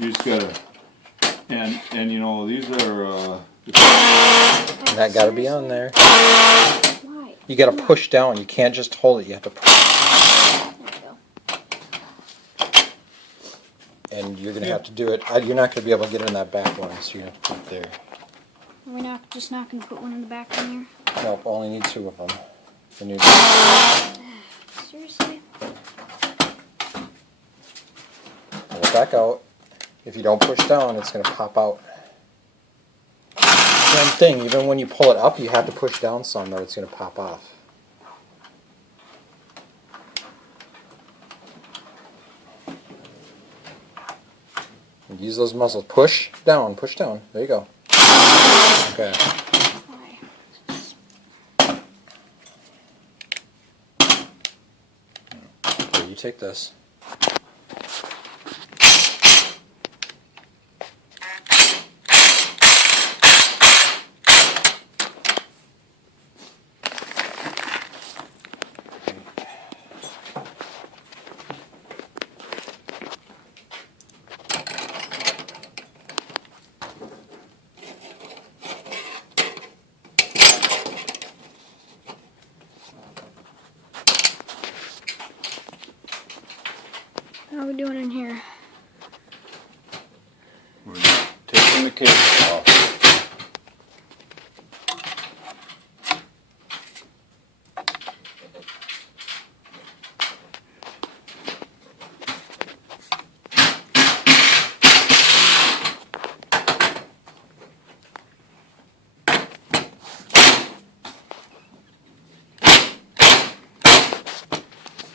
You just gotta, and you know, these are, That gotta be on there. Why? You gotta push down. You can't just hold it. You have to push. There we go. And you're gonna have to do it. You're not gonna be able to get in that back one, so you're gonna put it there. Are we not just not going to put one in the back one here? Nope, only need 2 of them. The new. Seriously? Pull it back out. If you don't push down, it's gonna pop out. Same thing. Even when you pull it up, you have to push down some, or it's gonna pop off. And use those muscles. Push down. Push down. There you go. Okay. Why? Here, you take this. How are we doing in here? we're taking the cable off.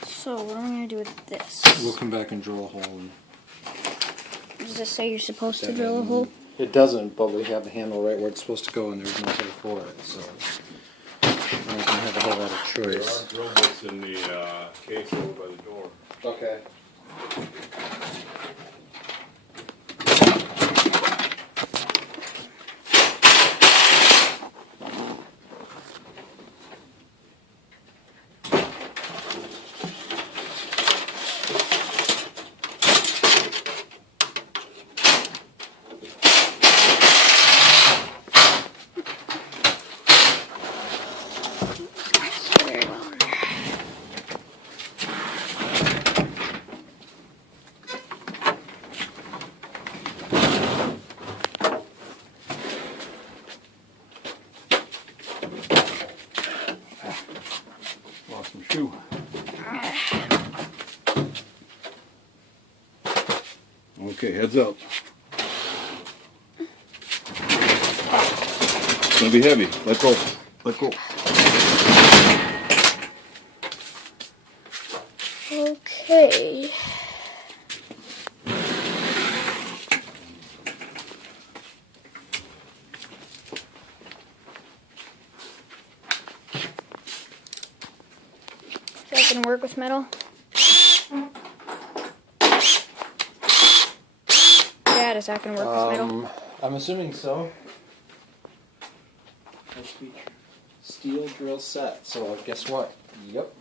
So, what am I going to do with this? We'll come back and drill a hole. And Does this say you're supposed to drill a hole? It doesn't, but we have the handle right where it's supposed to go, and there's nothing for it. So we don't have a whole lot of There choice. are drill bits in the case over by the door. Okay. Very well. Lost my shoe. Okay, heads up. It's gonna be heavy. Let go. Let go. Okay. Is that gonna work with metal? Dad, is that gonna work with metal? I'm assuming so. Must be steel drill set. So guess what? Yep.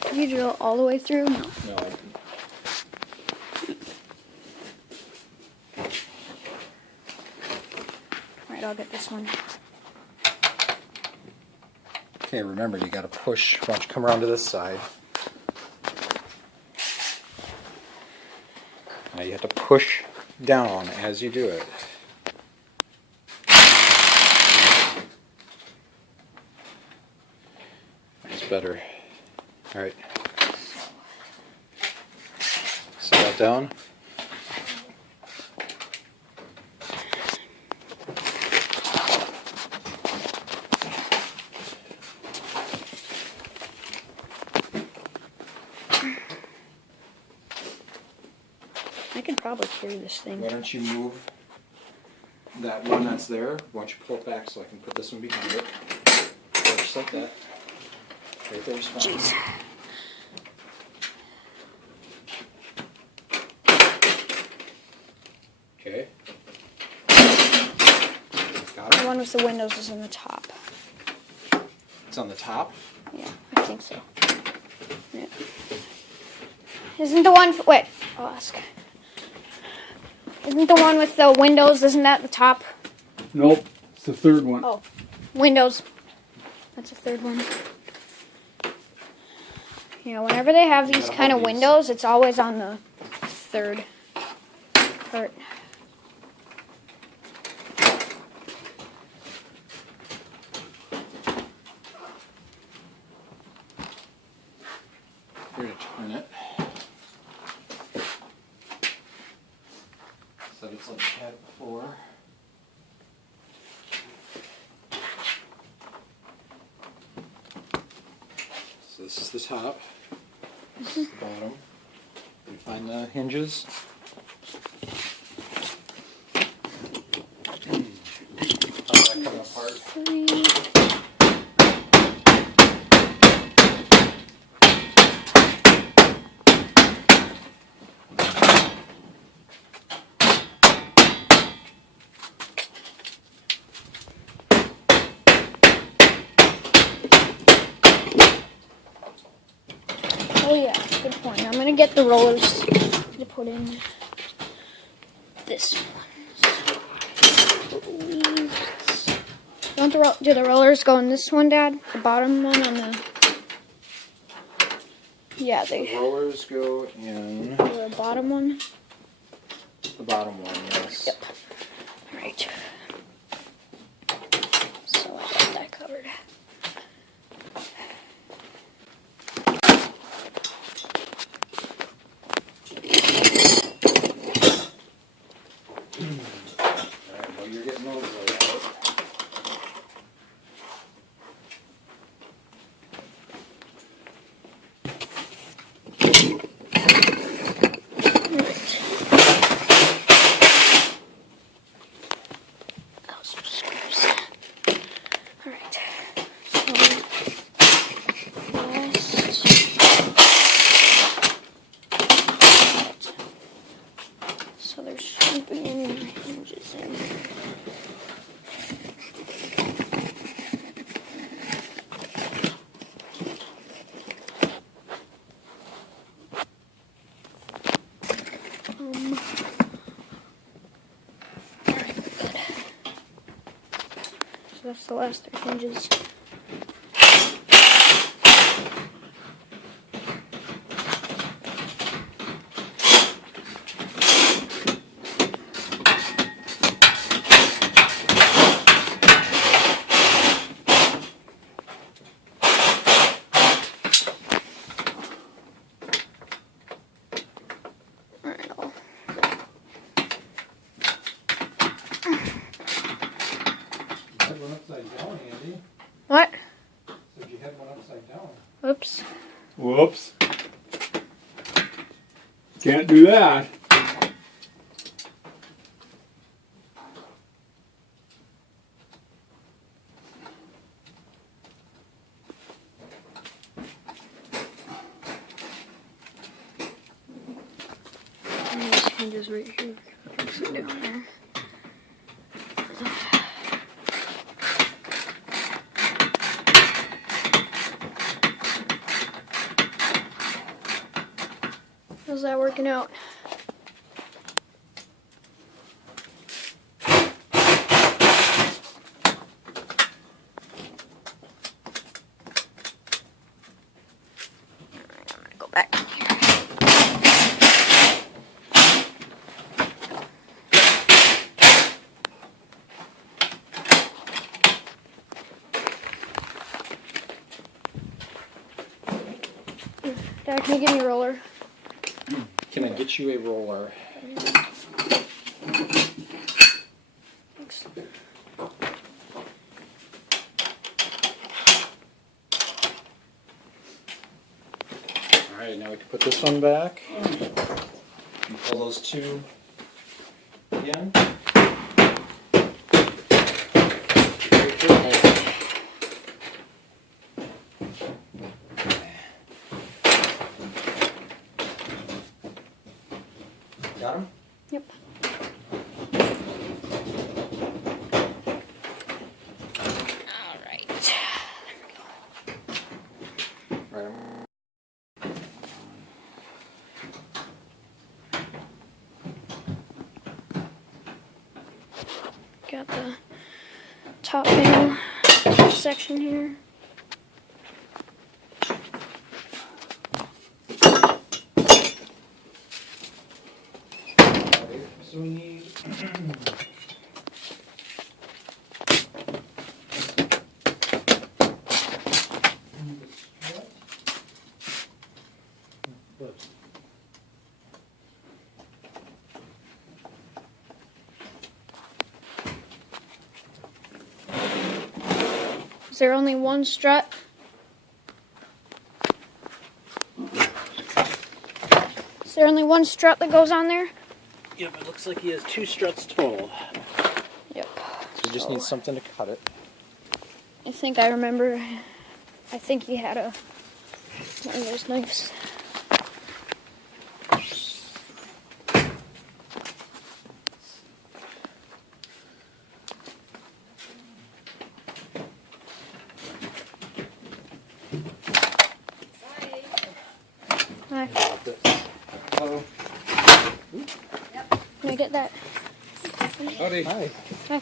Can you drill all the way through? No. No. Alright, I'll get this one. Okay, remember you got to push. Why don't you come around to this side? Now you have to push down as you do it. That's better. All right. Set that down. I can probably carry this thing. Why don't you move that one that's there? Why don't you pull it back so I can put this one behind it? Just like that. Right there's fine. Jeez. Okay. Got The it. one with the windows is in the top. It's on the top. Yeah, I think so. Yeah. Isn't the one? Wait, I'll ask. Isn't the one with the windows? Isn't that the top? Nope, it's the third one. Oh, windows. That's the third one. Yeah, whenever they have these gotta kind of hold these. windows, it's always on the third part. Here to turn it. Said it's like I had it before. So this is the top. This is the bottom. You find the hinges. How's that come apart? 3. Oh yeah, good point. I'm gonna get the rollers to put in this one. Do the rollers go in this one, Dad? The bottom one on the. Yeah, The they. rollers go in The bottom one. the bottom one, yes. Yep. Right. So I got that covered. Alright, well you're getting those laid out. Alright. So there shouldn't be any hinges in. Alright, good. So that's the last 3 hinges. Alright, You had one upside down, Andy. what? Said you had one upside down. Oops. Whoops. Can't do that. And these hinges right here. Upside down there. How's that working out? Alright, I'm gonna go back in here. Dad, can you give me a roller? Can I get you a roller? Thanks. Alright, now we can put this one back. And pull those two again. Got them? Yep. Got the top panel section here. So we need. Is there only one strut? Is there only one strut that goes on there? Yep, it looks like he has 2 struts total. Yep. So we just need something to cut it. I think I remember. I think he had one of those knives. Hi. Hello. Can I get that? Howdy. Hi. Hi.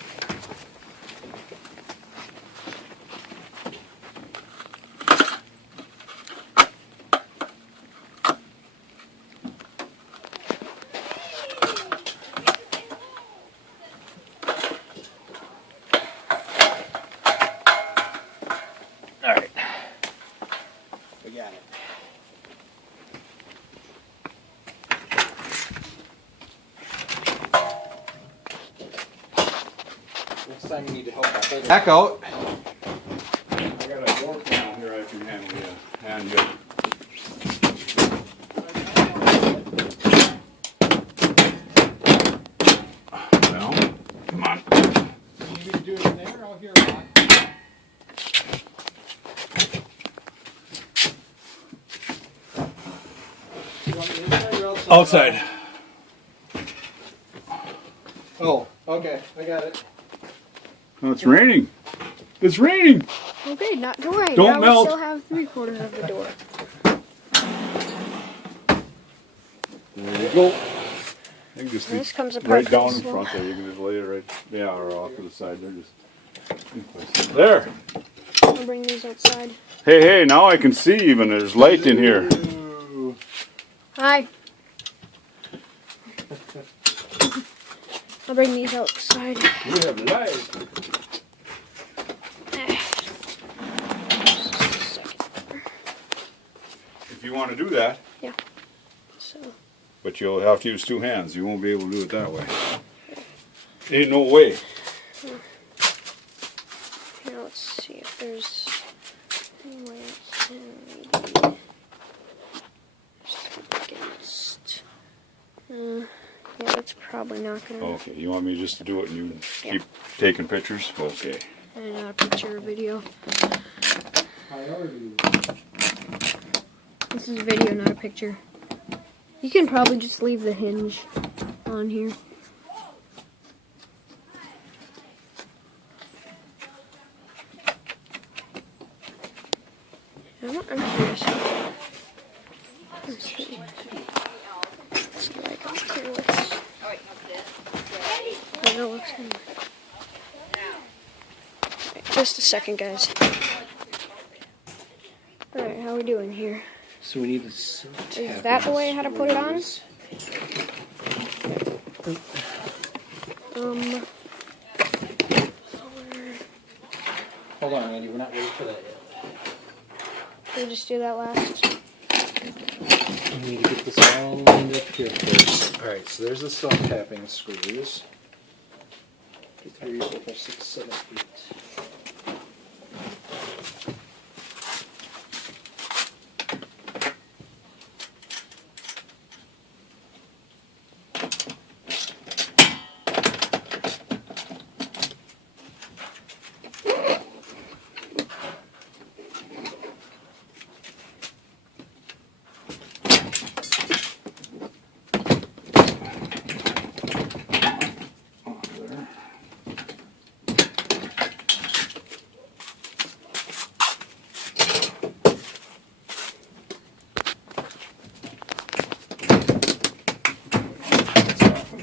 Alright. We got it. Next time you need to help out. Back out. I got a door panel here I can handle you. Hand you. Well, come on. You need me to do it in there? I'll hear a lot. You want me inside or outside? Outside. Oh, okay. I got it. Oh, it's raining. It's raining. Okay, not to worry. Don't now melt. we still have 3/4 of the door. There you go. You can just This comes leave apart right down in this way. front there. You can just lay it right, yeah, or off to the side there. Just in place. There. I'll bring these outside. Hey, hey! Now I can see even. There's light in here. Hi. I'll bring these outside. We have light. If you want to do that, So, but you'll have to use 2 hands. You won't be able to do it that way. Ain't no way. now let's see if there's any way I can maybe just against. Yeah, that's probably not gonna. Okay, you want me just to do it and you Yeah. keep taking pictures? Okay. And not a picture or video. Priority. This is a video, not a picture. You can probably just leave the hinge on here. I'm curious. Let's see. Let's see what I got here. I know what's in there. Alright, just a second, guys. Alright, how we doing here? So we need the silk tap. Is that the way how to put it on? Hold on, Andy. We're not ready for that yet. We'll just do that last. We need to get this all lined up here first. Alright, so there's the self tapping screws. 2, 3, 4, 5, 6, 7, 8.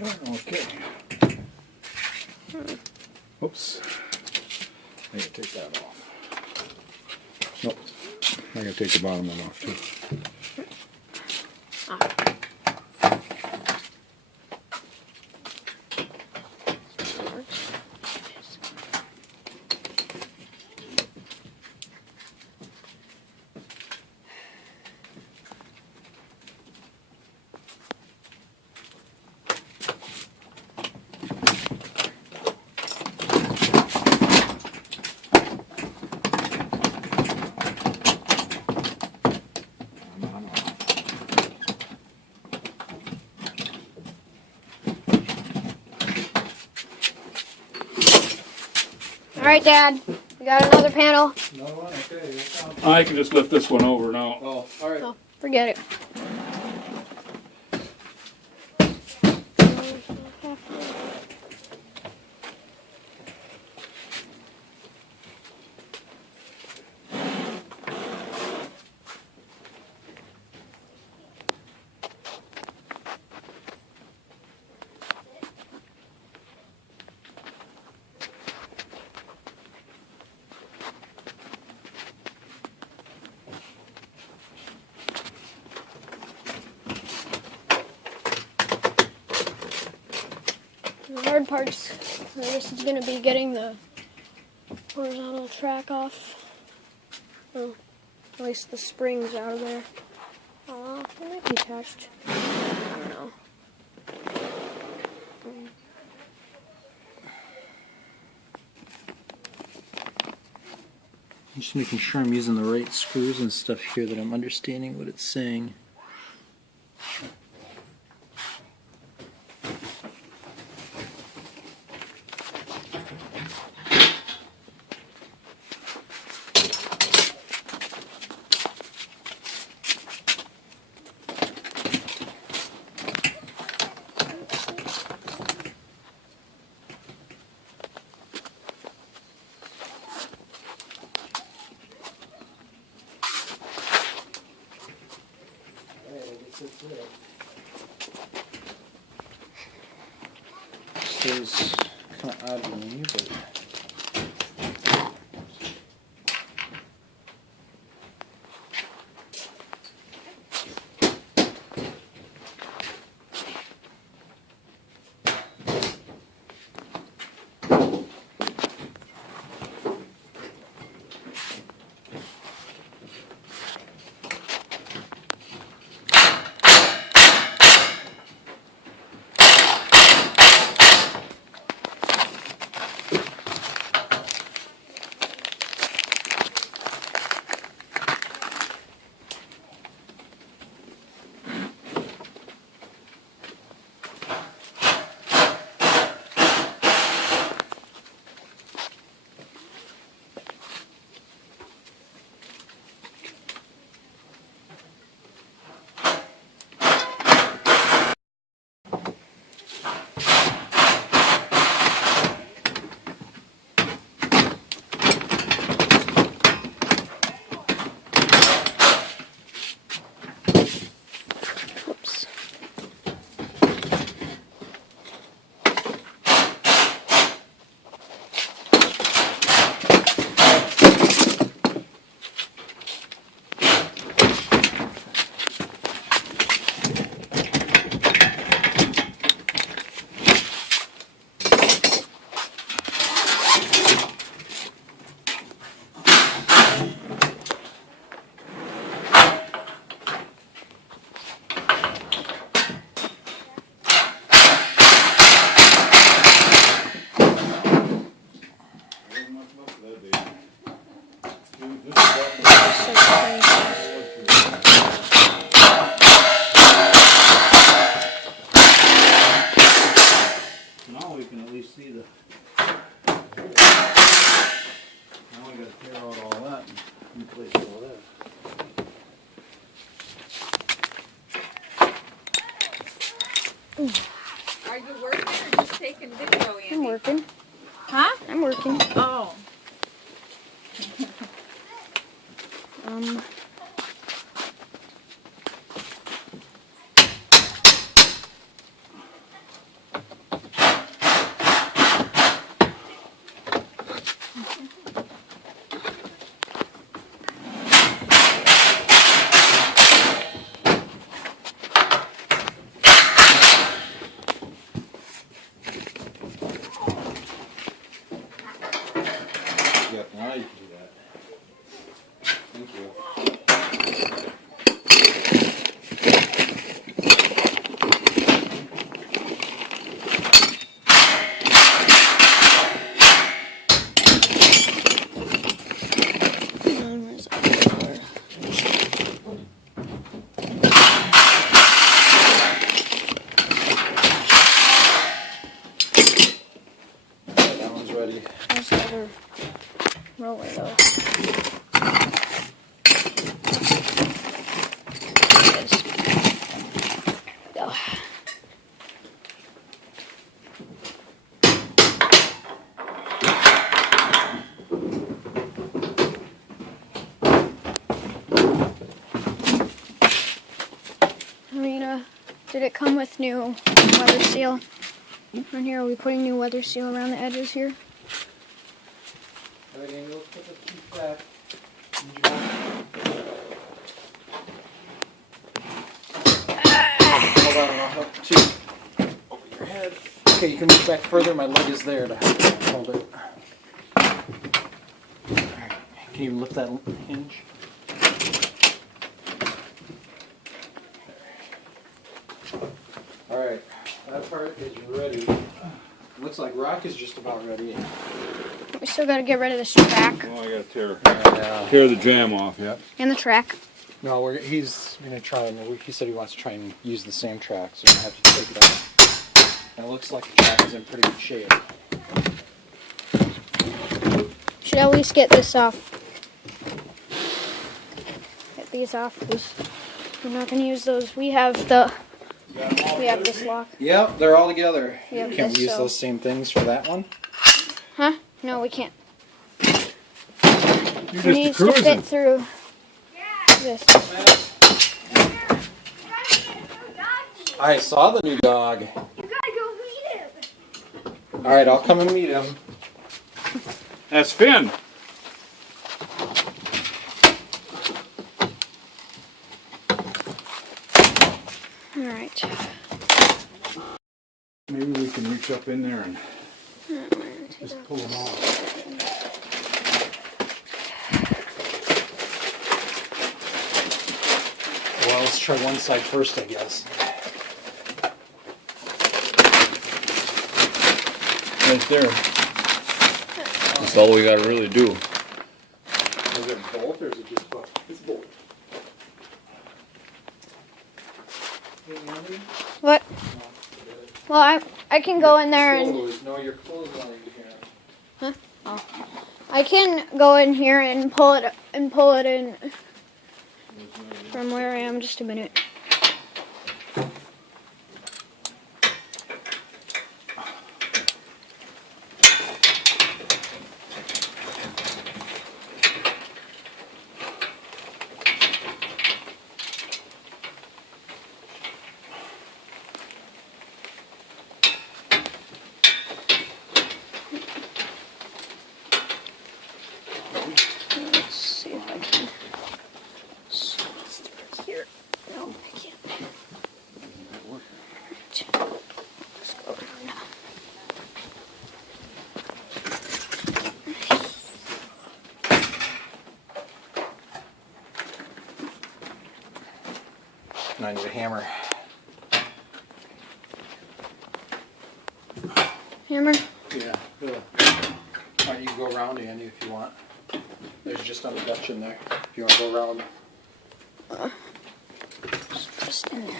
Okay. Oops. I gotta take that off. Nope. I gotta take the bottom one off too. Alright, Dad. We got another panel. Another one? Okay, here it comes. I can just lift this one over now. Oh, alright. Oh, forget it. The hard part's, I guess, is going to be getting the horizontal track off. Well, at least the springs out of there. It might be attached. I don't know. I'm just making sure I'm using the right screws and stuff here, that I'm understanding what it's saying. This is kind of odd to me, but Whoops. now we can at least see the. Now we got to tear out all that and replace all that. Are you working or just taking video, I'm Andy? working. Huh? I'm working. Oh. I mean, did it come with new weather seal? On here, are we putting new weather seal around the edges here? Alright, Andy, let's put the key back. Hold on, I'll help too. Over your head. Okay, you can move back further. My leg is there to help hold it. Alright, can you lift that hinge? Alright, that part is ready. Looks like rock is just about ready. We still gotta get rid of this track Oh, I gotta tear Yeah. the jam off, yeah. and the track. No, he's gonna try and he said he wants to try and use the same track, so we have to take it out. And it looks like the track is in pretty good shape. Should at least get this off. Get these off because we're not gonna use those. We have this lock. Yep, they're all together. We have Can this, we use so- those same things for that one? Huh? No, we can't. You're It needs just to cruising. fit through this. I saw the new dog. You gotta go meet him. Alright, I'll come and meet him. That's Finn. All right. Maybe we can reach up in there and just pull them off. Well, let's try one side first, I guess. Right there. That's all we gotta really do. Is it bolt or is it just bolt? It's bolt. What? Well, I can go in there and No, your clothes on here. I can go in here and pull it in from where I am. Just a minute. Let's see if I can. Here. No, I can't. Let's go around. And I need a hammer. Hammer. Yeah. Alright, you can go around, Andy, if you want. There's just on the Dutch in there. If you want to go around. Just in there.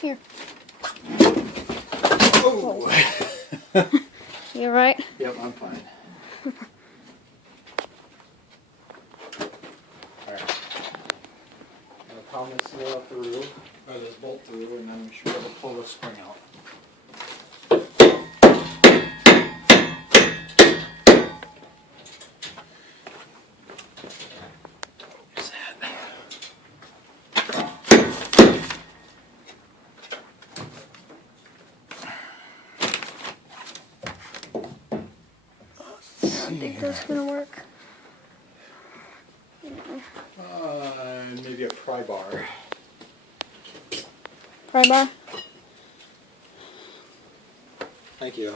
Here. Oh. You right? Yep, I'm fine. Alright. I'm gonna pound this nail through, or this bolt through, and then we should be able to pull the spring out. There's that. I think that's gonna work. Maybe a pry bar. Pry bar. Thank you.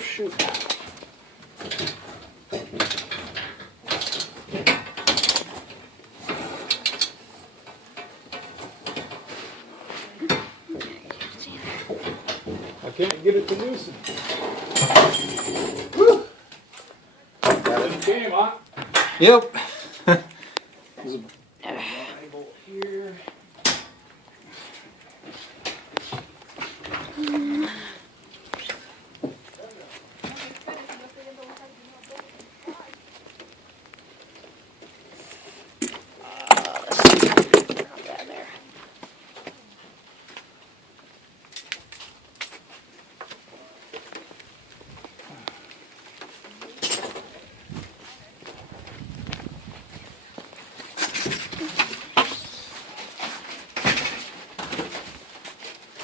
Shoot. can't get it to loosen. Got it. Came, huh? Yep. There's a Bible here.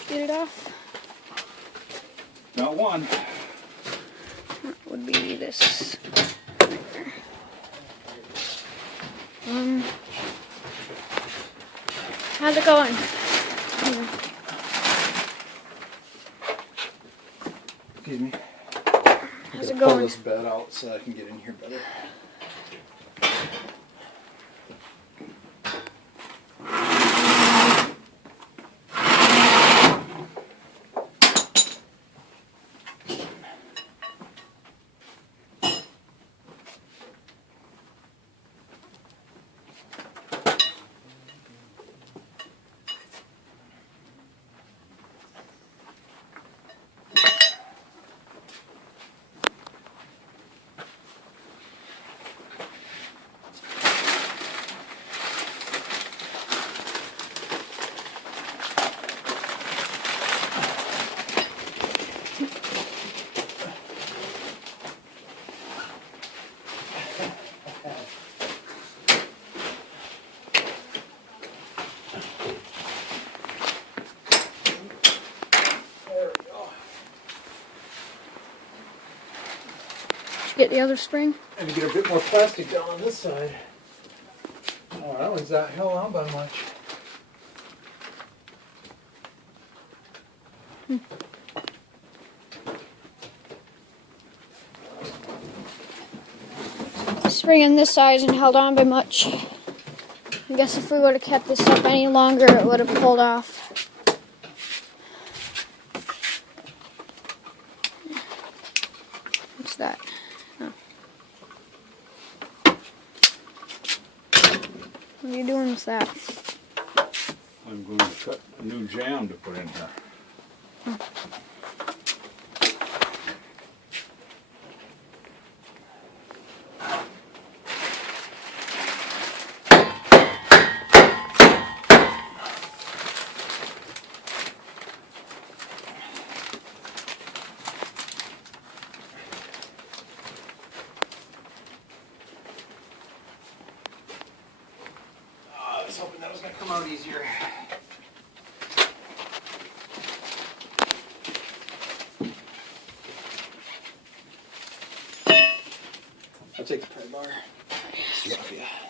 Get it off. Got one. That would be this. How's it going? Excuse me. How's it Pull going? this bed out so I can get in here better. Get the other spring. And to get a bit more plastic down on this side. Oh, that one's not held on by much. Spring on this side isn't held on by much. I guess if we would have kept this up any longer, it would have pulled off. What's that? Oh. What are you doing with that? I'm going to cut a new jam to put in here. I was hoping that was going to come out easier. I'll take the pry bar. Yeah.